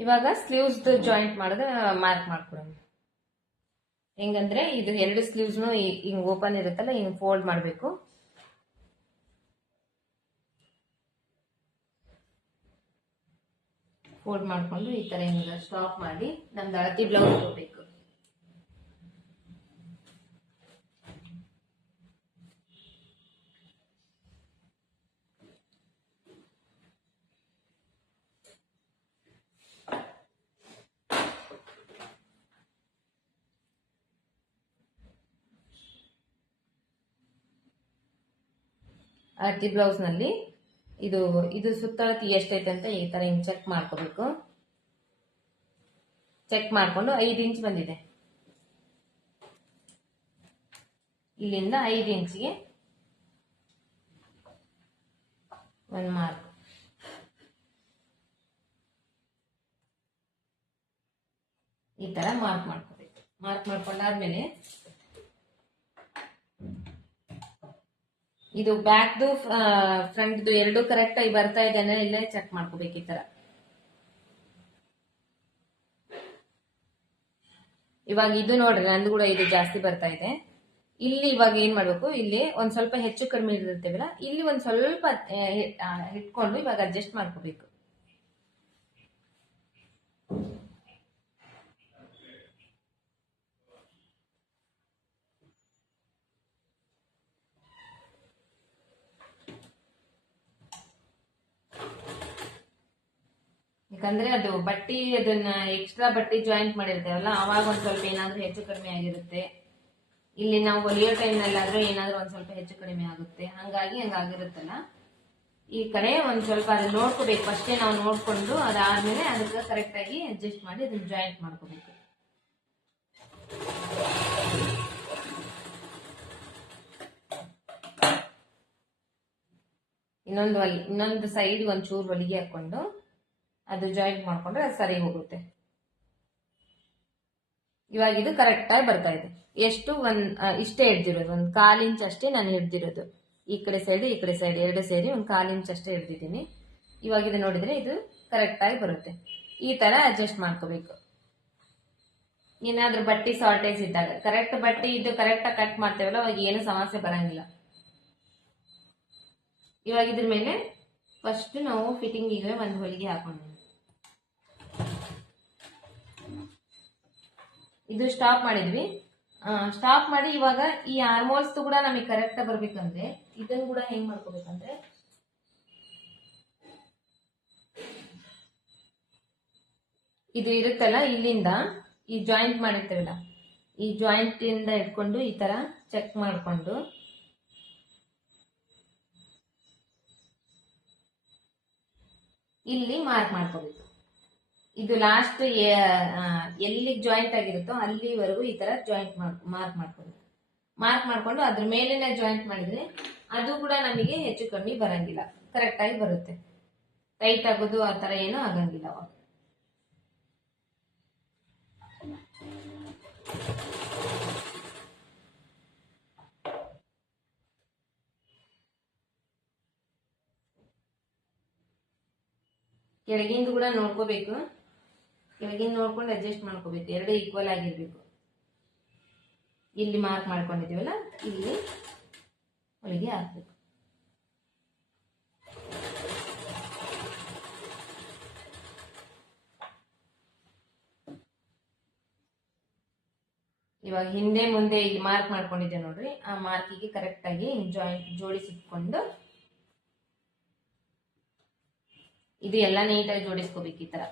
ಇವಾಗ sleeves joint ಮಾಡಿದ್ರೆ mark ಮಾಡ್ಕೊಡೋಣ ಹೆಂಗಂದ್ರೆ ಇದು ಎರಡು ಸ್ಲೀವ್ಸ್ನು ಹಿಂಗ್ ಓಪನ್ ಇರುತ್ತಲ್ಲ, ಹಿಂಗ್ ಫೋಲ್ಡ್ ಮಾಡಬೇಕು. ಫೋಲ್ಡ್ ಮಾಡ್ಕೊಂಡು ಈ ತರ ಹಿಂಗ ಸ್ಟಾಪ್ ಮಾಡಿ ನಮ್ದು ಅಳತಿ ಬ್ಲೌಸ್ ಹೋಗ್ಬೇಕು ಅಳತಿ ಬ್ಲೌಸ್ನಲ್ಲಿ ಇದು ಇದು ಸುತ್ತಳತಿ ಎಷ್ಟೈತೆ ಅಂತ ಈ ತರ ಹಿಂಗೆ ಚೆಕ್ ಮಾಡ್ಕೋಬೇಕು. ಚೆಕ್ ಮಾಡಿಕೊಂಡು ಐದು ಇಂಚ್ ಬಂದಿದೆ. ಇಲ್ಲಿಂದ ಐದು ಇಂಚ್ಗೆ ಒಂದು ಮಾರ್ಕ್ ಈ ತರ ಮಾರ್ಕ್ ಮಾಡ್ಕೋಬೇಕು. ಮಾರ್ಕ್ ಮಾಡ್ಕೊಂಡಾದ್ಮೇಲೆ ಇದು ಬ್ಯಾಕ್ದು ಫ್ರಂಟ್ದು ಎರಡು ಕರೆಕ್ಟ್ ಆಗಿ ಬರ್ತಾ ಇದೆ ಇಲ್ಲೇ ಚೆಕ್ ಮಾಡ್ಕೋಬೇಕು ಈ ತರ. ಇವಾಗ ಇದು ನೋಡ್ರಿ, ನಂದು ಕೂಡ ಇದು ಜಾಸ್ತಿ ಬರ್ತಾ ಇದೆ. ಇಲ್ಲಿ ಇವಾಗ ಏನ್ ಮಾಡ್ಬೇಕು, ಇಲ್ಲಿ ಒಂದ್ ಸ್ವಲ್ಪ ಹೆಚ್ಚು ಕಡಿಮೆ ಇರುತ್ತೇವಲ್ಲ ಇಲ್ಲಿ ಒಂದ್ ಸ್ವಲ್ಪ ಇಟ್ಕೊಂಡು ಇವಾಗ ಅಡ್ಜಸ್ಟ್ ಮಾಡ್ಕೋಬೇಕು. ಯಾಕಂದ್ರೆ ಅದು ಬಟ್ಟಿ ಅದನ್ನ ಎಕ್ಸ್ಟ್ರಾ ಬಟ್ಟಿ ಜಾಯಿಂಟ್ ಮಾಡಿರ್ತೇವಲ್ಲ, ಅವಾಗ ಒಂದ್ ಸ್ವಲ್ಪ ಏನಾದ್ರೂ ಹೆಚ್ಚು ಕಡಿಮೆ ಆಗಿರುತ್ತೆ. ಇಲ್ಲಿ ನಾವು ಹೊಲಿಯೋ ಟೈಮ್ನಲ್ಲಾದ್ರೂ ಏನಾದ್ರೂ ಒಂದ್ ಸ್ವಲ್ಪ ಹೆಚ್ಚು ಕಡಿಮೆ ಆಗುತ್ತೆ. ಹಂಗಾಗಿ ಹಂಗಾಗಿರುತ್ತಲ್ಲ ಈ ಕಡೆ ಒಂದ್ ಸ್ವಲ್ಪ ಅದನ್ನ ನೋಡ್ಕೋಬೇಕು. ಫಸ್ಟೇ ನಾವು ನೋಡ್ಕೊಂಡು ಅದಾದ್ಮೇಲೆ ಅದಕ್ಕೆ ಕರೆಕ್ಟ್ ಆಗಿ ಅಡ್ಜಸ್ಟ್ ಮಾಡಿ ಅದನ್ನ ಜಾಯಿಂಟ್ ಮಾಡ್ಕೋಬೇಕು. ಇನ್ನೊಂದು ಇನ್ನೊಂದು ಸೈಡ್ ಒಂಚೂರು ಹೊಲಿಗೆ ಹಾಕೊಂಡು ಅದು ಜಾಯಿಂಟ್ ಮಾಡ್ಕೊಂಡ್ರೆ ಅದು ಸರಿ ಹೋಗುತ್ತೆ. ಇವಾಗ ಇದು ಕರೆಕ್ಟಾಗಿ ಬರ್ತಾ ಇದೆ. ಎಷ್ಟು ಒಂದ್ ಇಷ್ಟೇ ಹಿಡ್ದಿರೋದು ಒಂದು ಕಾಲ್ ಇಂಚ್ ಅಷ್ಟೇ ನಾನು ಹಿಡ್ದಿರೋದು ಈ ಕಡೆ ಸೈಡ್ ಈ ಕಡೆ ಸೈಡ್ ಎರಡು ಸೇರಿ ಒಂದ್ ಕಾಲ್ ಇಂಚ್ ಅಷ್ಟೇ ಹಿಡ್ದಿದ್ದೀನಿ ಇವಾಗ ಇದು ನೋಡಿದ್ರೆ ಇದು ಕರೆಕ್ಟಾಗಿ ಬರುತ್ತೆ. ಈ ತರ ಅಡ್ಜಸ್ಟ್ ಮಾಡ್ಕೋಬೇಕು. ಏನಾದರೂ ಬಟ್ಟೆ ಶಾರ್ಟೇಜ್ ಇದ್ದಾಗ ಕರೆಕ್ಟ್ ಬಟ್ಟೆ ಇದ್ದು ಕರೆಕ್ಟಾಗಿ ಕಟ್ ಮಾಡ್ತೇವಲ್ಲ, ಅವಾಗ ಏನು ಸಮಸ್ಯೆ ಬರಂಗಿಲ್ಲ. ಇವಾಗ ಇದ್ರ ಮೇಲೆ ಫಸ್ಟ್ ನಾವು ಫಿಟ್ಟಿಂಗಿಗೆ ಒಂದು ಹೊಲಿಗೆ ಹಾಕೊಂಡು ಇದು ಸ್ಟಾಪ್ ಮಾಡಿದ್ವಿ. ಸ್ಟಾಪ್ ಮಾಡಿ ಇವಾಗ ಈ ಆರ್ಮೋಲ್ಸ್ ಕೂಡ ನಮಗೆ ಕರೆಕ್ಟ್ ಬರ್ಬೇಕಂದ್ರೆ ಇದನ್ನ ಕೂಡ ಹೆಂಗ್ ಮಾಡ್ಕೋಬೇಕಂದ್ರೆ, ಇದು ಇರುತ್ತಲ್ಲ ಇಲ್ಲಿಂದ, ಈ ಜಾಯಿಂಟ್ ಮಾಡಿರ್ತೇವಲ್ಲ, ಈ ಜಾಯಿಂಟ್ ಇಂದ ಇಟ್ಕೊಂಡು ಈ ತರ ಚೆಕ್ ಮಾಡಿಕೊಂಡು, ಇಲ್ಲಿ ಮಾರ್ಕ್ ಮಾಡ್ಕೋಬೇಕು. ಇದು ಲಾಸ್ಟ್ ಎಲ್ಲಿ ಜಾಯಿಂಟ್ ಆಗಿರುತ್ತೋ ಅಲ್ಲಿವರೆಗೂ ಈ ತರ ಜಾಯಿಂಟ್ ಮಾರ್ಕ್ ಮಾಡ್ಕೊಂಡು ಮಾರ್ಕ್ ಮಾಡ್ಕೊಂಡು ಅದ್ರ ಮೇಲಿನ ಜಾಯಿಂಟ್ ಮಾಡಿದ್ರೆ ಅದು ಕೂಡ ನಮಗೆ ಹೆಚ್ಚು ಕಮ್ಮಿ ಬರಂಗಿಲ್ಲ. ಕರೆಕ್ಟ್ ಆಗಿ ಬರುತ್ತೆ. ಟೈಟ್ ಆಗೋದು ಆ ತರ ಏನೂ ಆಗಂಗಿಲ್ಲ ಅವಾಗ. ಕೆಳಗಿಂದ ಕೂಡ ನೋಡ್ಕೋಬೇಕು. ಕೆಳಗಿಂದ ನೋಡ್ಕೊಂಡು ಅಡ್ಜಸ್ಟ್ ಮಾಡ್ಕೋಬೇಕು. ಎರಡೇ ಈಕ್ವಲ್ ಆಗಿರ್ಬೇಕು. ಇಲ್ಲಿ ಮಾರ್ಕ್ ಮಾಡ್ಕೊಂಡಿದ್ದೀವಲ್ಲ, ಇಲ್ಲಿ ಹೊಲಿಗೆ ಹಾಕ್ಬೇಕು ಇವಾಗ ಹಿಂದೆ ಮುಂದೆ ಇಲ್ಲಿ ಮಾರ್ಕ್ ಮಾಡ್ಕೊಂಡಿದ್ದೆ ನೋಡ್ರಿ. ಆ ಮಾರ್ಕಿಗೆ ಕರೆಕ್ಟ್ ಆಗಿ ಜಾಯಿಂಟ್ ಜೋಡಿಸಿಟ್ಕೊಂಡು ಇದು ಎಲ್ಲ ನೀಟಾಗಿ ಜೋಡಿಸ್ಕೋಬೇಕು ಈ ತರ.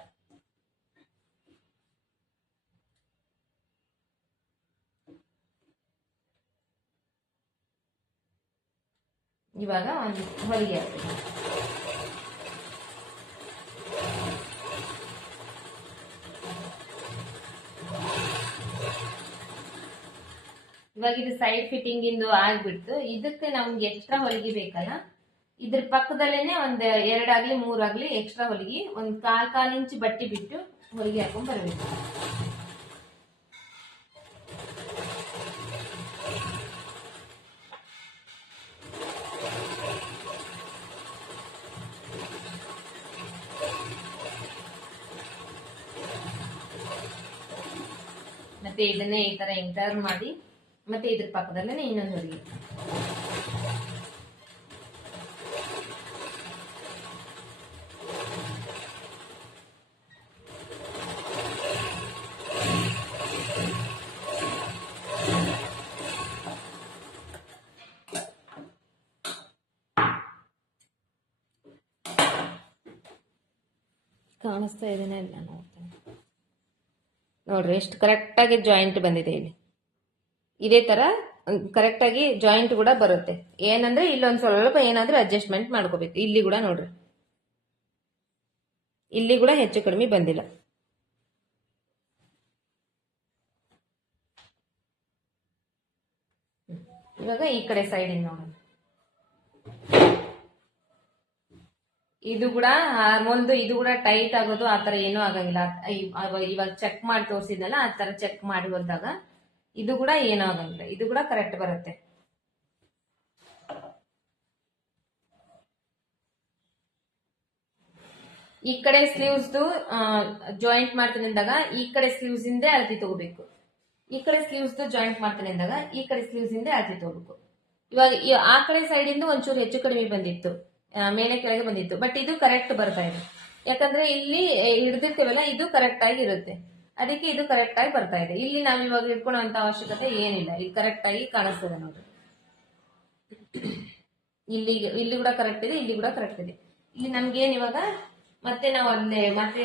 ಇವಾಗ ಒಂದು ಹೊಲಿಗೆ ಹಾಕ್ತೀನಿ. ಇವಾಗ ಇದು ಸೈಡ್ ಫಿಟ್ಟಿಂಗ್ ಇಂದು ಆಗ್ಬಿಡ್ತು. ಇದಕ್ಕೆ ನಮ್ಗೆ ಎಕ್ಸ್ಟ್ರಾ ಹೊಲಿಗೆ ಬೇಕಲ್ಲ? ಇದ್ರ ಪಕ್ಕದಲ್ಲೇನೆ ಒಂದ್ ಎರಡಾಗ್ಲಿ, ಮೂರಾಗ್ಲಿ ಎಕ್ಸ್ಟ್ರಾ ಹೊಲಿಗೆ, ಒಂದ್ ಕಾಲ್ ಕಾಲ್ ಇಂಚ್ ಬಟ್ಟೆ ಬಿಟ್ಟು ಹೊಲಿಗೆ ಹಾಕೊಂಡ್ ಬರ್ಬೇಕು. ಮತ್ತೆ ಇದನ್ನೇ ಈ ತರ ಹಿಂಗ್ ಟರ್ನ್ ಮಾಡಿ ಮತ್ತೆ ಇದ್ರ ಪಕ್ಕದಲ್ಲೇ ಇನ್ನೊಂದು ಹೊಲಿಗೆ ಕಾಣಿಸ್ತಾ ಇದೆನೇ ಇಲ್ಲ ನೋಡ್ತೇನೆ ನೋಡ್ರಿ, ಎಷ್ಟು ಕರೆಕ್ಟಾಗಿ ಜಾಯಿಂಟ್ ಬಂದಿದೆ ಇಲ್ಲಿ. ಇದೇ ತರ ಕರೆಕ್ಟಾಗಿ ಜಾಯಿಂಟ್ ಕೂಡ ಬರುತ್ತೆ. ಏನಂದ್ರೆ ಇಲ್ಲೊಂದು ಸ್ವಲ್ಪ ಏನಾದ್ರೂ ಅಡ್ಜಸ್ಟ್ಮೆಂಟ್ ಮಾಡ್ಕೋಬೇಕು. ಇಲ್ಲಿ ಕೂಡ ನೋಡ್ರಿ. ಇಲ್ಲಿ ಕೂಡ ಹೆಚ್ಚು ಕಡಿಮೆ ಬಂದಿಲ್ಲ. ಇವಾಗ ಈ ಕಡೆ ಸೈಡಿಂದ ನೋಡೋಣ. ಇದು ಕೂಡ ಹಾರ್ಮೋನ್ದು ಇದು ಕೂಡ ಟೈಟ್ ಆಗೋದು, ಆ ತರ ಏನೂ ಆಗಂಗಿಲ್ಲ. ಇವಾಗ ಚೆಕ್ ಮಾಡಿ ತೋರಿಸಿದ್ನಲ್ಲ, ಆ ತರ ಚೆಕ್ ಮಾಡಿ ಹೋದಾಗ ಇದು ಕೂಡ ಏನೂ ಆಗಂಗಿಲ್ಲ. ಇದು ಕೂಡ ಕರೆಕ್ಟ್ ಬರುತ್ತೆ. ಈ ಕಡೆ ಸ್ಲೀವ್ಸ್ದು ಜಾಯಿಂಟ್ ಮಾಡ್ತೀನಿ ಅಂದಾಗ, ಈ ಕಡೆ ಸ್ಲೀವ್ಸ್ ಇಂದೇ ಅಳತಿ ತಗೋಬೇಕು. ಈ ಕಡೆ ಸ್ಲೀವ್ಸ್ದು ಜಾಯಿಂಟ್ ಮಾಡ್ತೀನಿ ಅಂದಾಗ, ಈ ಕಡೆ ಸ್ಲೀವ್ಸ್ ಇಂದೇ ಅಳತಿ ತಗೋಬೇಕು. ಇವಾಗ ಆ ಕಡೆ ಸೈಡ್ ಇಂದ ಒಂಚೂರು ಹೆಚ್ಚು ಕಡಿಮೆ ಬಂದಿತ್ತು. ಮೇಲೆ ಕೆಳಗೆ ಬಂದಿತ್ತು. ಬಟ್ ಇದು ಕರೆಕ್ಟ್ ಬರ್ತಾ ಇದೆ. ಯಾಕಂದ್ರೆ ಇಲ್ಲಿ ಹಿಡ್ದಿರ್ತೀವಲ್ಲ, ಇದು ಕರೆಕ್ಟ್ ಆಗಿ ಇರುತ್ತೆ. ಅದಕ್ಕೆ ಇದು ಕರೆಕ್ಟ್ ಆಗಿ ಬರ್ತಾ ಇದೆ. ಇಲ್ಲಿ ನಾವು ಇವಾಗ ಹಿಡ್ಕೊಳ್ಳುವಂತ ಅವಶ್ಯಕತೆ ಏನಿಲ್ಲ. ಇಲ್ಲಿ ಕರೆಕ್ಟ್ ಆಗಿ ಕಾಣಿಸ್ತದೆ ನೋಡಿ ಇಲ್ಲಿ ಇಲ್ಲಿ ಕೂಡ ಕರೆಕ್ಟ್ ಇದೆ, ಇಲ್ಲಿ ಕೂಡ ಕರೆಕ್ಟ್ ಇದೆ. ಇಲ್ಲಿ ನಮ್ಗೇನು ಇವಾಗ? ಮತ್ತೆ ನಾವು ಅಲ್ಲೇ, ಮತ್ತೆ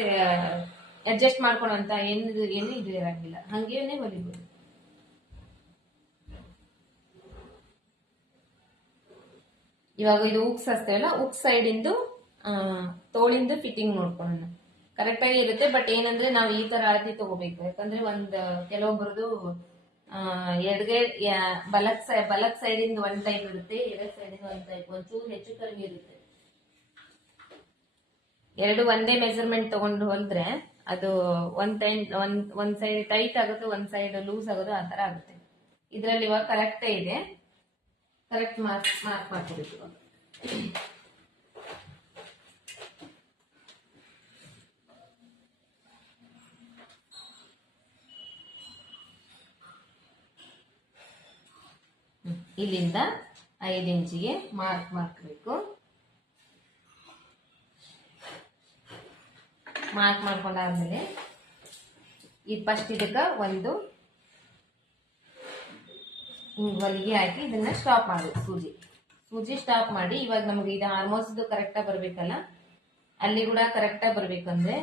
ಅಡ್ಜಸ್ಟ್ ಮಾಡ್ಕೊಳ್ಳುವಂತ ಏನು ಏನು ಇದು ಇರಂಗಿಲ್ಲ. ಹಂಗೇನೆ ಹೊಲಿಬೋದು ಇವಾಗ ಇದು ಉಕ್ಸ್ ಹಚ್ತೇವಲ್ಲ ಉಕ್ ಸೈಡ್ ಇಂದು ತೋಳಿಂದ ಫಿಟ್ಟಿಂಗ್ ನೋಡ್ಕೊಳ್ಳೋಣ. ಕರೆಕ್ಟ್ ಆಗಿ ಇರುತ್ತೆ ಬಟ್ ಏನಂದ್ರೆ ನಾವು ಈ ತರ ಅಳತಿ ತಗೋಬೇಕು. ಯಾಕಂದ್ರೆ ಒಂದ್ ಕೆಲವೊಬ್ಬರದು ಎಡಗೆ ಬಲಕ್ ಸೈ, ಬಲಕ್ ಸೈಡ್ ಇಂದ ಒಂದ್ ಟೈಪ್ ಇರುತ್ತೆ, ಎಡಕ್ ಸೈಡ್ ಇಂದ ಒಂದ್ ಟೈಪ್ ಒಂಚೂರು ಹೆಚ್ಚು ಕಡಿಮೆ ಇರುತ್ತೆ. ಎರಡು ಒಂದೇ ಮೆಜರ್ಮೆಂಟ್ ತಗೊಂಡು ಹೊಲ್ದ್ರೆ ಅದು ಒಂದ್ ಟೈಮ್ ಒಂದ್ ಒಂದ್ ಸೈಡ್ ಟೈಟ್ ಆಗುತ್ತೆ, ಒಂದ್ ಸೈಡ್ ಲೂಸ್ ಆಗೋದು, ಆ ತರ ಆಗುತ್ತೆ. ಇದ್ರಲ್ಲಿ ಇವಾಗ ಕರೆಕ್ಟೇ ಇದೆ ಕರೆಕ್ಟ್ ಮಾರ್ಕ್ ಮಾರ್ಕ್ ಮಾಡ್ಕೋಬೇಕು. ಇಲ್ಲಿಂದ ಐದು ಇಂಚಿಗೆ ಮಾರ್ಕ್ ಮಾಡ್ಕೋಬೇಕು. ಮಾರ್ಕ್ ಮಾಡ್ಕೊಂಡಾದ್ಮೇಲೆ ಈ ಫಸ್ಟ್ ಇದಕ್ಕೆ ಒಂದು ಹೊಲಿಗೆ ಹಾಕಿ ಇದನ್ನ ಸ್ಟಾಪ್ ಮಾಡಿ, ಸೂಜಿ. ಸೂಜಿ ಸ್ಟಾಪ್ ಮಾಡಿ, ಇವಾಗ ನಮ್ಗೆ ಇದು ಆಲ್ಮೋಸ್ಟ್ ಕರೆಕ್ಟಾಗಿ ಬರ್ಬೇಕಲ್ಲ? ಅಲ್ಲಿ ಕೂಡ ಕರೆಕ್ಟಾಗಿ ಬರ್ಬೇಕಂದ್ರೆ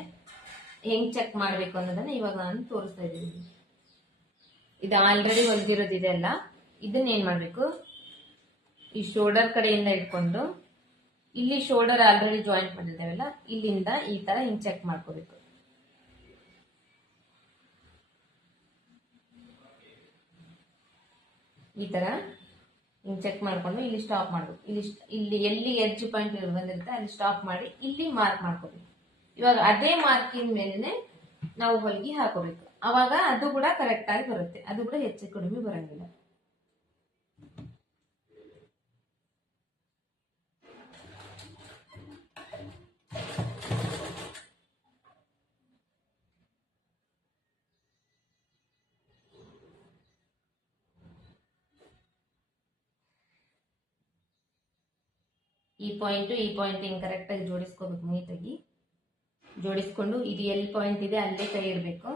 ಹೆಂಗ್ ಚೆಕ್ ಮಾಡ್ಬೇಕು ಅನ್ನೋದನ್ನ ಇವಾಗ ನಾನು ತೋರಿಸ್ತಾ ಇದ್ದೀನಿ. ಇದು ಆಲ್ರೆಡಿ ಹೊಲ್ದಿರೋದಿದೆ ಅಲ್ಲ? ಇದನ್ನ ಏನ್ ಮಾಡ್ಬೇಕು? ಈ ಶೋಲ್ಡರ್ ಕಡೆಯಿಂದ ಇಟ್ಕೊಂಡು, ಇಲ್ಲಿ ಶೋಲ್ಡರ್ ಆಲ್ರೆಡಿ ಜಾಯಿಂಟ್ ಮಾಡಿದ್ದೇವಲ್ಲ ಇಲ್ಲಿಂದ ಈ ತರ ಹಿಂಗ್ ಚೆಕ್ ಮಾಡ್ಕೋಬೇಕು. ಈ ತರ ಚೆಕ್ ಮಾಡ್ಕೊಂಡು ಇಲ್ಲಿ ಸ್ಟಾಪ್ ಮಾಡ್ಬೇಕು. ಇಲ್ಲಿ ಇಲ್ಲಿ ಎಲ್ಲಿ ಎಡ್ಜ್ ಪಾಯಿಂಟ್ ಬಂದಿರುತ್ತೆ ಅಲ್ಲಿ ಸ್ಟಾಪ್ ಮಾಡಿ ಇಲ್ಲಿ ಮಾರ್ಕ್ ಮಾಡ್ಕೋಬೇಕು. ಇವಾಗ ಅದೇ ಮಾರ್ಕಿನ ಮೇಲೆ ನಾವು ಹೊಲಿಗೆ ಹಾಕೋಬೇಕು. ಅವಾಗ ಅದು ಕೂಡ ಕರೆಕ್ಟ್ ಆಗಿ ಬರುತ್ತೆ. ಅದು ಕೂಡ ಹೆಚ್ಚು ಕಡಿಮೆ ಬರಂಗಿಲ್ಲ. ಈ ಪಾಯಿಂಟ್ ಈ ಪಾಯಿಂಟ್ ಹಿಂಗೆ ಕರೆಕ್ಟಾಗಿ ಜೋಡಿಸ್ಕೋಬೇಕು ನೀಟಾಗಿ? ಜೋಡಿಸ್ಕೊಂಡು ಇದು ಎಲ್ಲಿ ಪಾಯಿಂಟ್ ಇದೆ ಅಲ್ಲೇ ಕೈ ಇಡಬೇಕು.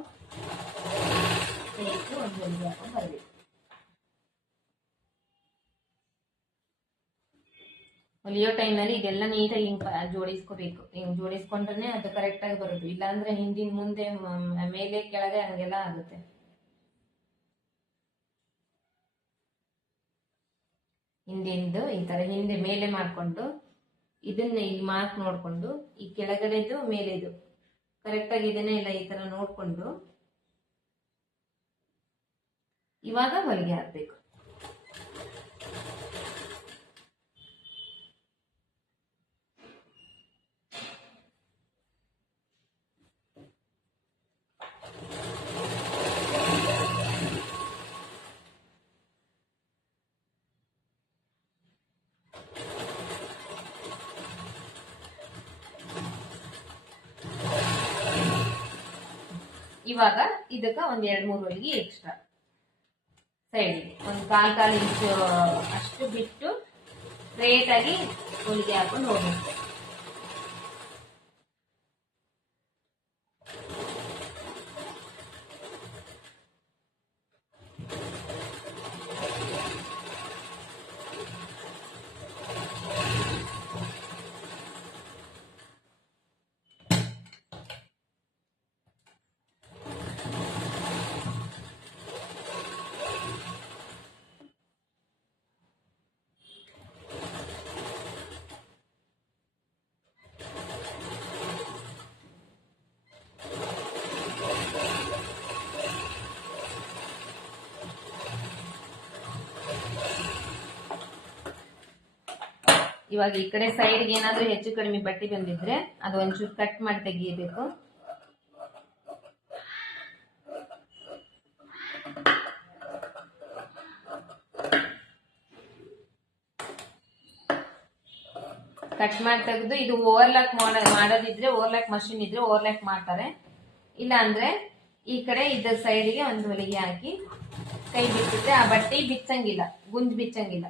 ಒಂದು ಹೊಲಿಗೆ ಹಾಕೊಂಡು ಬರಬೇಕು. ಹೊಲಿಯೋ ಟೈಮ್ನಲ್ಲಿ ಇದೆಲ್ಲ ನೀಟಾಗಿ ಹಿಂಗೆ ಜೋಡಿಸ್ಕೋಬೇಕು. ಹಿಂಗ್ ಜೋಡಿಸ್ಕೊಂಡ್ರೆ ಅದು ಕರೆಕ್ಟ್ ಆಗಿ ಬರೋದು. ಇಲ್ಲಾಂದ್ರೆ ಹಿಂದಿನ ಮುಂದೆ ಮೇಲೆ ಕೆಳಗೆ ಹಂಗೆಲ್ಲ ಆಗುತ್ತೆ. ಹಿಂದಿಂದು ಈ ತರ ಹಿಂದೆ ಮೇಲೆ ಮಾಡಿಕೊಂಡು, ಇದನ್ನ ಈ ಮಾರ್ಕ್ ನೋಡಿಕೊಂಡು, ಈ ಕೆಳಗಡೆದು ಮೇಲೆದು. ಕರೆಕ್ಟಾಗಿ ಇದನ್ನೇ ಇಲ್ಲ ಈ ತರ ನೋಡ್ಕೊಂಡು, ಇವಾಗ ಹೊಲಿಗೆ ಹಾಕ್ಬೇಕು. ಇವಾಗ ಇದಕ್ಕ ಒಂದ್ ಎರಡ್ ಮೂರು ಹೊಲಿಗೆ ಎಕ್ಸ್ಟ್ರಾ ಸೈಡ್ ಒಂದ್ ಕಾಲ್ ಕಾಲು ಇಂಚು ಅಷ್ಟು ಬಿಟ್ಟು ಸ್ಟ್ರೇಟ್ ಆಗಿ ಹೊಲಿಗೆ ಹಾಕೊಂಡು ಹೋಗ್ಬೇಕು. ಇವಾಗ ಈ ಕಡೆ ಸೈಡ್ಗೆ ಏನಾದ್ರೂ ಹೆಚ್ಚು ಕಡಿಮೆ ಬಟ್ಟೆ ಬಂದಿದ್ರೆ ಅದು ಒಂಚೂರು ಕಟ್ ಮಾಡಿ ತೆಗಿಬೇಕು. ಕಟ್ ಮಾಡಿ ತೆಗೆದು ಇದು ಓವರ್ಲಾಕ್ ಮಾಡೋದಿದ್ರೆ ಓವರ್ಲಾಕ್ ಮಷಿನ್ ಇದ್ರೆ ಓವರ್ಲಾಕ್ ಮಾಡ್ತಾರೆ. ಇಲ್ಲ ಅಂದ್ರೆ ಈ ಕಡೆ ಇದ್ದ ಸೈಡ್ಗೆ ಒಂದು ಹೊಲಿಗೆ ಹಾಕಿ ಕೈ ಬಿಟ್ಟಿದ್ರೆ ಆ ಬಟ್ಟೆ ಬಿಚ್ಚಂಗಿಲ್ಲ ಗುಂಜ್ ಬಿಚ್ಚಂಗಿಲ್ಲ.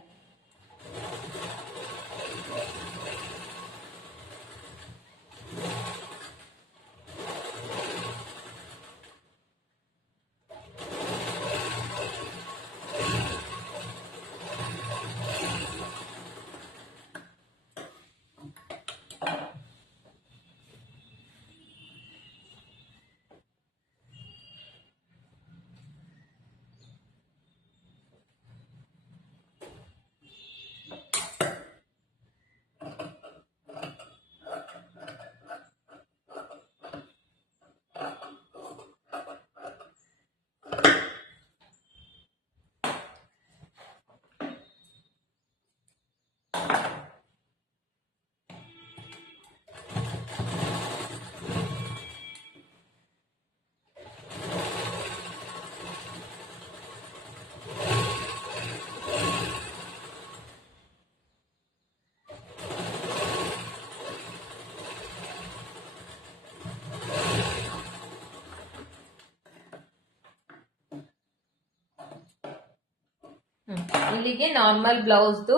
ಇಲ್ಲಿಗೆ normal ಬ್ಲೌಸ್ದು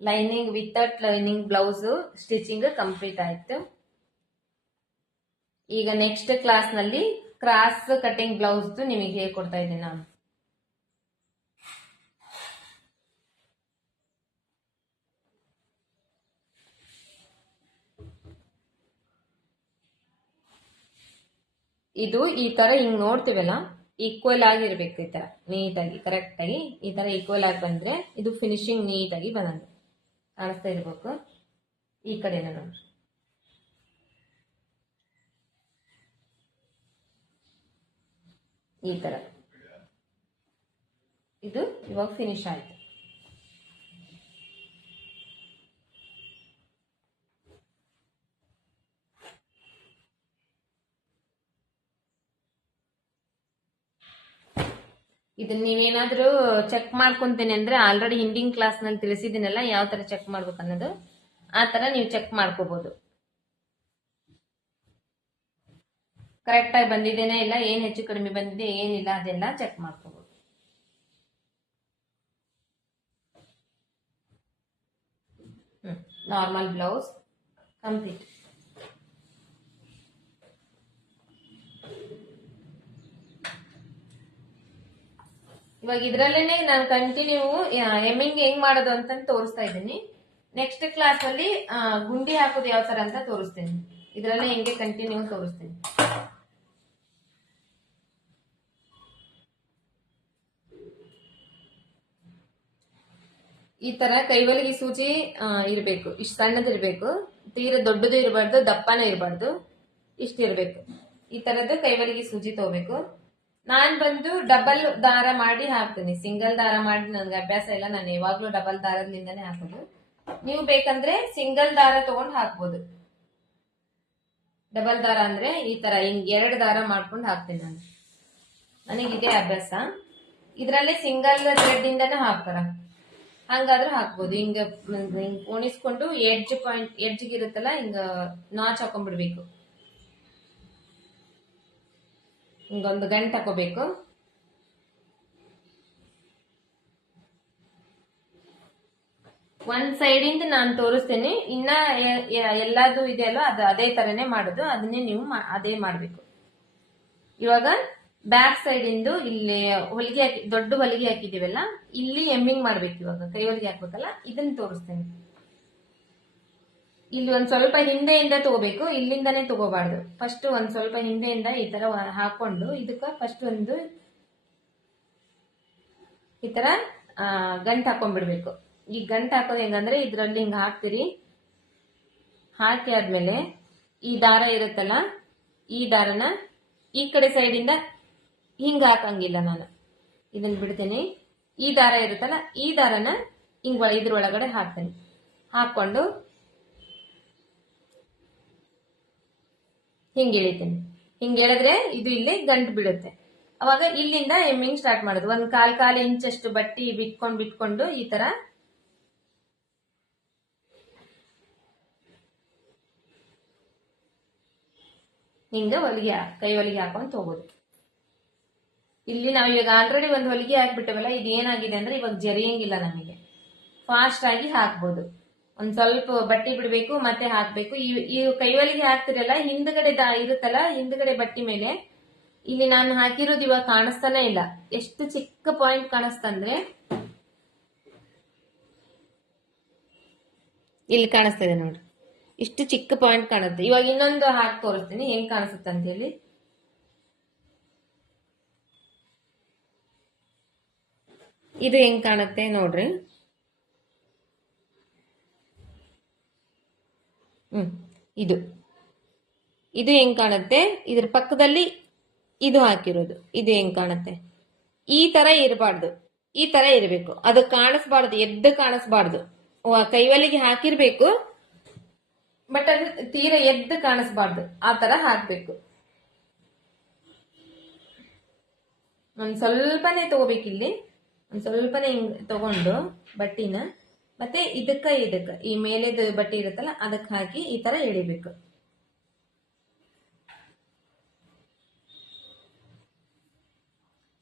lining without lining blouse stitching complete ಆಯ್ತು. ಈಗ ನೆಕ್ಸ್ಟ್ ಕ್ಲಾಸ್ನಲ್ಲಿ ಕ್ರಾಸ್ ಕಟಿಂಗ್ ಬ್ಲೌಸ್ ನಿಮಗೆ ಹೇಳ್ಕೊಡ್ತಾ ಇದ್ದೀನಿ ನಾನು. ಇದು ಈ ತರ ಹಿಂಗ್ ನೋಡ್ತೀವಲ್ಲ? ಈಕ್ವಲ್ ಆಗಿರ್ಬೇಕು ಈ ತರ, ನೀಟಾಗಿ ಕರೆಕ್ಟ್ ಆಗಿ ಈ ತರ ಈಕ್ವಲ್ ಆಗಿ ಬಂದ್ರೆ ಇದು ಫಿನಿಶಿಂಗ್ ನೀಟಾಗಿ ಬಂದಂಗೆ ಕಾಣಿಸ್ತಾ ಇರ್ಬೇಕು ಈ ಕಡೆನ ನೋಡ್ರಿ. ಈ ತರ. ಇದು ಇವಾಗ ಫಿನಿಶ್ ಆಯ್ತು. ಇದನ್ನ ನೀವೇನಾದ್ರೂ ಚೆಕ್ ಮಾಡ್ಕೊಂತೀನಿ ಅಂದ್ರೆ ಆಲ್ರೆಡಿ ಹಿಂದಿನ ಕ್ಲಾಸ್ನಲ್ಲಿ ತಿಳಿಸಿದ್ದೀನಲ್ಲ, ಯಾವ ತರ ಚೆಕ್ ಮಾಡ್ಬೇಕು ಅನ್ನೋದು, ಆ ತರ ನೀವು ಚೆಕ್ ಮಾಡ್ಕೋಬಹುದು ಕರೆಕ್ಟ್ ಆಗಿ ಬಂದಿದ್ದೇನೆ ಇಲ್ಲ, ಏನ್ ಹೆಚ್ಚು ಕಡಿಮೆ ಬಂದಿದೆ, ಏನಿಲ್ಲ ಅದೆಲ್ಲ ಚೆಕ್ ಮಾಡ್ಕೋಬಹುದು ನಾರ್ಮಲ್ ಬ್ಲೌಸ್ ಕಂಪ್ಲೀಟ್ ಇವಾಗ ಇದ್ರಲ್ಲೇನೆ ನಾನು ಕಂಟಿನ್ಯೂ ಎಮ್ಮಿಂಗ್ ಹೆಂಗ್ ಮಾಡೋದು ಅಂತ ತೋರಿಸ್ತಾ ಇದ್ದೀನಿ. ನೆಕ್ಸ್ಟ್ ಕ್ಲಾಸ್ ಅಲ್ಲಿ ಗುಂಡಿ ಹಾಕೋದು ಯಾವ ತರ ಅಂತ ತೋರಿಸ್ತೀನಿ. ಇದ್ರಲ್ಲೇ ಹೆಂಗೆ ಕಂಟಿನ್ಯೂ ತೋರಿಸ್ತೀನಿ. ಈ ತರ ಕೈವಲಿಗೆ ಸೂಜಿ ಇರಬೇಕು. ಇಷ್ಟು ಸಣ್ಣದಿರ್ಬೇಕು ತೀರ ದೊಡ್ಡದು ಇರಬಾರ್ದು, ದಪ್ಪನೇ ಇರಬಾರ್ದು. ಇಷ್ಟ ಇರ್ಬೇಕು. ಈ ತರದ್ದು ಕೈವಲಿಗೆ ಸೂಜಿ ತಗೋಬೇಕು ನಾನ್ ಬಂದು ಡಬಲ್ ದಾರ ಮಾಡಿ ಹಾಕ್ತೀನಿ. ಸಿಂಗಲ್ ದಾರ ಮಾಡಿ ನನ್ಗೆ ಅಭ್ಯಾಸ ಇಲ್ಲ. ನಾನು ಯಾವಾಗ್ಲೂ ಡಬಲ್ ದಾರದಿಂದಾನೆ ಹಾಕೋದು. ನೀವು ಬೇಕಂದ್ರೆ ಸಿಂಗಲ್ ದಾರ ತಗೊಂಡ್ ಹಾಕ್ಬೋದು. ಡಬಲ್ ದಾರ ಅಂದ್ರೆ ಈ ತರ ಹಿಂಗ್ ಎರಡು ದಾರ ಮಾಡ್ಕೊಂಡು ಹಾಕ್ತೀನಿ ನಾನು. ನನಗೆ ಇದೇ ಅಭ್ಯಾಸ. ಇದ್ರಲ್ಲಿ ಸಿಂಗಲ್ ಥ್ರೆಡ್ ಇಂದಾನೆ ಹಾಕ್ತಾರ. ಹಂಗಾದ್ರೂ ಹಾಕ್ಬೋದು. ಹಿಂಗ, ಹಿಂಗ್ ಉಣಿಸ್ಕೊಂಡು ಎಡ್ಜ್ ಪಾಯಿಂಟ್ ಎಡ್ಜ್ಗೆ ಇರುತ್ತಲ್ಲ ಹಿಂಗ ನಾಚ್ ಹಾಕೊಂಡ್ಬಿಡ್ಬೇಕು. ಹಿಂಗೊಂದು ಗಂಟೆ ತಗೋಬೇಕು ಒಂದ್ ಸೈಡಿಂದ ನಾನು ತೋರಿಸ್ತೇನೆ. ಇನ್ನ ಎಲ್ಲಾದೂ ಇದೆ ಎಲ್ಲಾದು ಇದೆಯಲ್ಲ ಅದು ಅದೇ ತರನೇ ಮಾಡೋದು. ಅದನ್ನೇ ನೀವು ಅದೇ ಮಾಡ್ಬೇಕು. ಇವಾಗ ಬ್ಯಾಕ್ ಸೈಡ್ ಇಂದು ಇಲ್ಲಿ ಹೊಲಿಗೆ ಹಾಕಿ, ದೊಡ್ಡ ಹೊಲಿಗೆ ಹಾಕಿದೀವಲ್ಲ ಇಲ್ಲಿ ಎಮ್ಮಿಂಗ್ ಮಾಡ್ಬೇಕು ಇವಾಗ ಕೈ ಹೊಲಿಗೆ ಹಾಕ್ಬೇಕಲ್ಲ, ಇದನ್ನ ತೋರಿಸ್ತೇನೆ. ಇಲ್ಲಿ ಒಂದ್ ಸ್ವಲ್ಪ ಹಿಂದೆಯಿಂದ ತಗೋಬೇಕು, ಇಲ್ಲಿಂದಾನೇ ತಗೋಬಾರ್ದು. ಫಸ್ಟ್ ಒಂದ್ ಸ್ವಲ್ಪ ಹಿಂದೆಯಿಂದ ಈ ತರ ಹಾಕೊಂಡು ಇದಕ್ಕ ಫಸ್ಟ್ ಒಂದು ಈ ತರ ಗಂಟು ಹಾಕೊಂಡ್ಬಿಡ್ಬೇಕು. ಈ ಗಂಟ್ ಹಾಕೋದು ಹೆಂಗಂದ್ರೆ ಇದ್ರಲ್ಲಿ ಹಿಂಗ ಹಾಕ್ತಿರಿ. ಹಾಕಿ ಆದ್ಮೇಲೆ ಈ ದಾರ ಇರುತ್ತಲ್ಲ, ಈ ದಾರನ ಈ ಕಡೆ ಸೈಡಿಂದ ಹಿಂಗ ಹಾಕಂಗಿಲ್ಲ ನಾನು. ಇದನ್ನು ಬಿಡ್ತೇನೆ. ಈ ದಾರ ಇರುತ್ತಲ್ಲ, ಈ ದಾರನ ಹಿಂಗ ಇದ್ರೊಳಗಡೆ ಹಾಕ್ತೇನೆ. ಹಾಕೊಂಡು ಹಿಂಗೆ ಎಳಿತೇನೆ ಹಿಂಗೆ ಎಳಿದ್ರೆ ಇದು ಇಲ್ಲಿ ಗಂಟು ಬೀಳುತ್ತೆ ಅವಾಗ ಇಲ್ಲಿಂದ ಎಮ್ಮಿಂಗ್ ಸ್ಟಾರ್ಟ್ ಮಾಡೋದು. ಒಂದ್ ಕಾಲ್ ಕಾಲ್ ಇಂಚಷ್ಟು ಬಟ್ಟಿ ಬಿಟ್ಕೊಂಡ್, ಬಿಟ್ಕೊಂಡು ಈ ತರ. ಹಿಂಗ ಹೊಲಿಗೆ ಕೈ ಹೊಲಿಗೆ ಹಾಕೊಂಡ್ ತಗೋದು ಇಲ್ಲಿ ನಾವು ಇವಾಗ ಆಲ್ರೆಡಿ ಒಂದು ಹೊಲಿಗೆ ಹಾಕ್ಬಿಟ್ಟವಲ್ಲ ಇದು ಏನಾಗಿದೆ ಅಂದ್ರೆ ಇವಾಗ ಜರಿಯಂಗಿಲ್ಲ ನಮಗೆ. ಫಾಸ್ಟ್ ಆಗಿ ಹಾಕ್ಬೋದು. ಒಂದ್ ಸ್ವಲ್ಪ ಬಟ್ಟಿ ಬಿಡ್ಬೇಕು, ಮತ್ತೆ ಹಾಕ್ಬೇಕು. ಈ ಕೈವಲಿಗೆ ಹಾಕ್ತಿರಲ್ಲ, ಹಿಂದ್ಗಡೆ ಇರುತ್ತಲ್ಲ, ಹಿಂದ್ಗಡೆ ಬಟ್ಟಿ ಮೇಲೆ. ಇಲ್ಲಿ ನಾನು ಹಾಕಿರೋದು ಇವಾಗ ಕಾಣಿಸ್ತಾನೆ ಇಲ್ಲ. ಎಷ್ಟು ಚಿಕ್ಕ ಪಾಯಿಂಟ್ ಕಾಣಿಸ್ತಂದ್ರೆ, ಇಲ್ಲಿ ಕಾಣಿಸ್ತಾ ಇದೆ ನೋಡ್ರಿ ಇಷ್ಟು ಚಿಕ್ಕ ಪಾಯಿಂಟ್ ಕಾಣುತ್ತೆ. ಇವಾಗ ಇನ್ನೊಂದು ಹಾಕಿ ತೋರಿಸ್ತೀನಿ, ಹೆಂಗ್ ಕಾಣಿಸುತ್ತೆ ಅಂತ ಹೇಳಿ. ಇದು ಹೆಂಗ್ ಕಾಣುತ್ತೆ ನೋಡ್ರಿ. ಇದು. ಇದು ಹೆಂಗ್ ಕಾಣುತ್ತೆ? ಇದ್ರ ಪಕ್ಕದಲ್ಲಿ ಇದು ಹಾಕಿರೋದು. ಇದು ಹೆಂಗ್ ಕಾಣುತ್ತೆ? ಈ ತರ ಇರಬಾರ್ದು. ಈ ತರ ಇರಬೇಕು. ಅದು ಕಾಣಿಸ್ಬಾರ್ದು. ಎದ್ದು ಕಾಣಿಸ್ಬಾರ್ದು. ಕೈವಲಿಗೆ ಹಾಕಿರ್ಬೇಕು, ಬಟ್ ಅದು ತೀರ ಎದ್ದು ಕಾಣಿಸ್ಬಾರ್ದು. ಆ ತರ ಹಾಕ್ಬೇಕು. ಒಂದ್ ಸ್ವಲ್ಪನೇ ತಗೋಬೇಕಿಲ್ಲಿ. ಒಂದ್ ಸ್ವಲ್ಪನೇ ತಗೊಂಡು ಬಟ್ಟಿನ. ಮತ್ತೆ ಇದಕ್ಕ ಇದಕ್ಕ, ಈ ಮೇಲೆದು ಬಟ್ಟೆ ಇರುತ್ತಲ್ಲ, ಅದಕ್ಕೆ ಹಾಕಿ ಈ ತರ ಎಳಿಬೇಕು.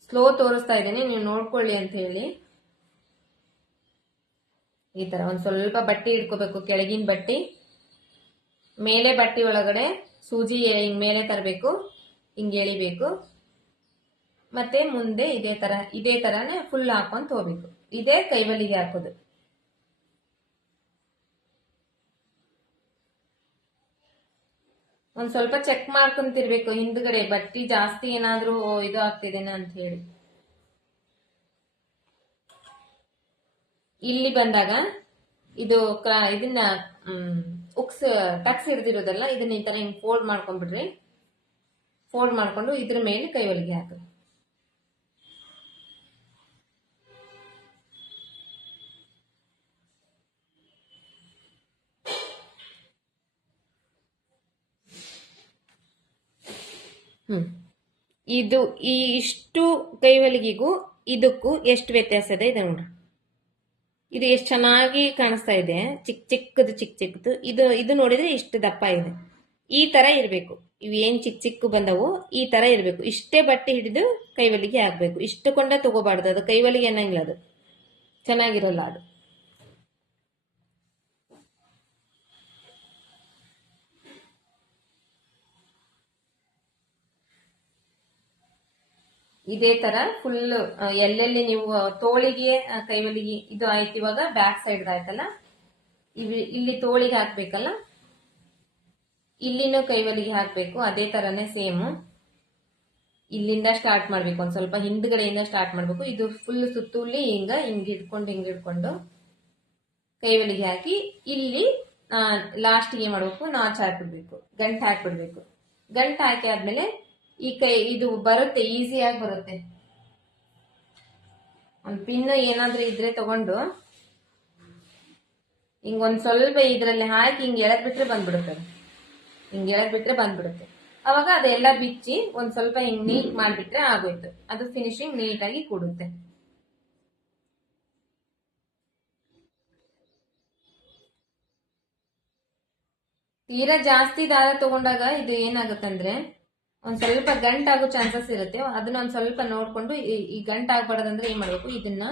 ಸ್ಲೋ ತೋರಿಸ್ತಾ ಇದ್ದೀನಿ, ನೀವು ನೋಡ್ಕೊಳ್ಳಿ ಅಂತ ಹೇಳಿ. ಈ ತರ ಒಂದ್ ಸ್ವಲ್ಪ ಬಟ್ಟೆ ಇಟ್ಕೋಬೇಕು, ಕೆಳಗಿನ ಬಟ್ಟಿ. ಮೇಲೆ ಬಟ್ಟಿ ಒಳಗಡೆ ಸೂಜಿ ಹಿಂಗ್ ಮೇಲೆ ತರಬೇಕು, ಹಿಂಗ್ ಎಳಿಬೇಕು. ಮತ್ತೆ ಮುಂದೆ ಇದೇ ತರ, ಇದೇ ತರನೇ ಫುಲ್ ಹಾಕೊಂತ ಹೋಗ್ಬೇಕು ಇದೇ ಕೈವಲಿಗೆ ಹಾಕೋದು. ಒಂದ್ ಸ್ವಲ್ಪ ಚೆಕ್ ಮಾಡ್ಕೊಂತಿರ್ಬೇಕು, ಹಿಂದ್ಗಡೆ ಬಟ್ಟಿ ಜಾಸ್ತಿ ಏನಾದ್ರೂ ಇದು ಆಗ್ತಿದೇನ ಅಂತ ಹೇಳಿ. ಇಲ್ಲಿ ಬಂದಾಗ ಇದು ಇದನ್ನ ಉಕ್ಸ್, ಟಕ್ಸ್ ಹಿಡ್ದಿರೋದಲ್ಲ, ಇದನ್ನ ಈ ತರ ಹಿಂಗ್ ಫೋಲ್ಡ್ ಮಾಡ್ಕೊಂಡ್ಬಿಡ್ರಿ. ಫೋಲ್ಡ್ ಮಾಡ್ಕೊಂಡು ಇದ್ರ ಮೇಲೆ ಕೈ ಹೊಲಿಗೆ ಹಾಕ್ರಿ ಇದು ಈ ಇಷ್ಟು ಕೈವಲಿಗೆಗೂ ಇದಕ್ಕೂ ಎಷ್ಟು ವ್ಯತ್ಯಾಸ ಇದೆ? ಇದೆ ನೋಡ್ರಿ. ಇದು ಎಷ್ಟು ಚೆನ್ನಾಗಿ ಕಾಣಿಸ್ತಾ ಇದೆ. ಚಿಕ್ಕ ಚಿಕ್ಕದು ಚಿಕ್ಕ ಚಿಕ್ಕದು. ಇದು ಇದು ನೋಡಿದ್ರೆ ಇಷ್ಟು ದಪ್ಪ ಇದೆ. ಈ ತರ ಇರಬೇಕು. ಇವು ಏನು ಚಿಕ್ಕ ಚಿಕ್ಕ ಬಂದವು, ಈ ತರ ಇರಬೇಕು. ಇಷ್ಟೇ ಬಟ್ಟೆ ಹಿಡಿದು ಕೈವಲಿಗೆ ಇಷ್ಟು ಕೊಂಡ ತಗೋಬಾರ್ದು. ಅದು ಕೈವಲಿಗೆ ಅನ್ನಂಗಿಲ್ಲ ಅದು. ಚೆನ್ನಾಗಿರಲ್ಲ ಅದು. ಇದೇ ತರ ಫುಲ್ ಎಲ್ಲೆಲ್ಲಿ ನೀವು ತೋಳಿಗೆ ಕೈವಲಿಗೆ ಇದು ಆಯ್ತು ಇವಾಗ ಬ್ಯಾಕ್ ಸೈಡ್ ಆಯ್ತಲ್ಲ? ಇಲ್ಲಿ ತೋಳಿಗೆ ಹಾಕ್ಬೇಕಲ್ಲ? ಇಲ್ಲಿನೂ ಕೈವಲಿಗೆ ಹಾಕ್ಬೇಕು, ಅದೇ ತರನೇ ಸೇಮ್ ಇಲ್ಲಿಂದ ಸ್ಟಾರ್ಟ್ ಮಾಡ್ಬೇಕು, ಒಂದ್ ಸ್ವಲ್ಪ ಹಿಂದ್ಗಡೆಯಿಂದ ಸ್ಟಾರ್ಟ್ ಮಾಡ್ಬೇಕು. ಇದು ಫುಲ್ ಸುತ್ತೂಲಿ ಹಿಂಗ, ಹಿಂಗ್ ಹಿಡ್ಕೊಂಡು, ಹಿಂಗ್ ಇಟ್ಕೊಂಡು ಕೈವಲಿಗೆ ಹಾಕಿ ಇಲ್ಲಿ ಲಾಸ್ಟ್ಗೆ ಮಾಡ್ಬೇಕು, ನಾಚ್ ಹಾಕ್ಬಿಡ್ಬೇಕು, ಗಂಟು ಹಾಕ್ಬಿಡ್ಬೇಕು. ಗಂಟು ಹಾಕಿ ಆದ್ಮೇಲೆ ಈ ಕೈ, ಇದು ಬರುತ್ತೆ ಈಸಿಯಾಗಿ ಬರುತ್ತೆ. ಒಂದು ಪಿನ್ ಏನಾದ್ರೂ ಇದ್ರೆ ತಗೊಂಡು, ಹಿಂಗ್ ಒಂದ್ ಸ್ವಲ್ಪ ಇದ್ರಲ್ಲಿ ಹಾಕಿ ಹಿಂಗ್ ಎಳಕ್ ಬಿಟ್ರೆ ಬಂದ್ಬಿಡುತ್ತೆ ಹಿಂಗೆ ಎಳದ್ ಬಿಟ್ರೆ ಬಂದ್ಬಿಡುತ್ತೆ. ಅವಾಗ ಅದೆಲ್ಲ ಬಿಚ್ಚಿ ಒಂದ್ ಸ್ವಲ್ಪ ಹಿಂಗ್ ನೀಟ್ ಮಾಡಿಬಿಟ್ರೆ ಆಗೋಯ್ತು. ಅದು ಫಿನಿಶಿಂಗ್ ನೀಟಾಗಿ ಕೂಡುತ್ತೆ. ತೀರಾ ಜಾಸ್ತಿ ದಾರ ತಗೊಂಡಾಗ ಇದು ಏನಾಗುತ್ತಂದ್ರೆ ಒಂದ್ ಸ್ವಲ್ಪ ಗಂಟಾಗೋ ಚಾನ್ಸಸ್ ಇರುತ್ತೆ. ಅದನ್ನ ಒಂದ್ ಸ್ವಲ್ಪ ನೋಡ್ಕೊಂಡು ಈ- ಈ ಗಂಟ್ ಆಗ್ಬಾರ್ದಂದ್ರೆ ಏನ್ ಮಾಡ್ಬೇಕು? ಇದನ್ನ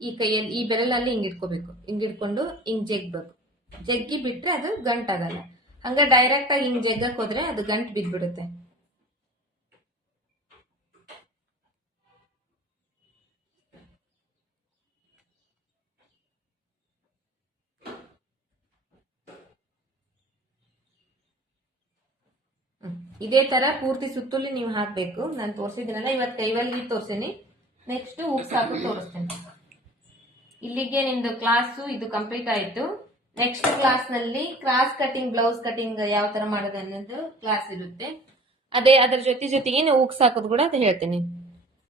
ಈ ಕೈಯಲ್ಲಿ, ಈ ಬೆರಳಲ್ಲಿ ಹಿಂಗ್ ಇಟ್ಕೋಬೇಕು. ಹಿಂಗ್ ಇಟ್ಕೊಂಡು ಹಿಂಗ್ ಜಗ್ಬೇಕು. ಜಗ್ಗಿ ಬಿಟ್ರೆ ಅದು ಗಂಟಾಗಲ್ಲ ಹಂಗ ಡೈರೆಕ್ಟ್ ಆಗಿ ಹಿಂಗ್ ಜಗ್ಗಕ್ ಹೋದ್ರೆ ಅದು ಗಂಟ್ ಬಿದ್ಬಿಡುತ್ತೆ. ಇದೇ ತರ ಪೂರ್ತಿ ಸುತ್ತಲಿ ನೀವು ಹಾಕ್ಬೇಕು. ನಾನು ತೋರಿಸಿದ್ದೀನಲ್ಲ ಇವತ್ತು ಕೈವಲ್ಲಿ ತೋರಿಸ್ತೀನಿ ನೆಕ್ಸ್ಟ್ ಉಕ್ಸ್ ಹಾಕಿ ತೋರಿಸ್ತೇನೆ. ಇಲ್ಲಿಗೆ ನಿಮ್ದು ಕ್ಲಾಸು ಇದು ಕಂಪ್ಲೀಟ್ ಆಯ್ತು. ನೆಕ್ಸ್ಟ್ ಕ್ಲಾಸ್ನಲ್ಲಿ ಕ್ರಾಸ್ ಕಟಿಂಗ್ ಬ್ಲೌಸ್ ಕಟಿಂಗ್ ಯಾವ ತರ ಮಾಡೋದು ಅನ್ನೋದು ಕ್ಲಾಸ್ ಇರುತ್ತೆ. ಅದೇ ಅದ್ರ ಜೊತೆ ಜೊತೆಗೆ ಉಕ್ಸ್ ಹಾಕೋದು ಕೂಡ ಅದು ಹೇಳ್ತೀನಿ.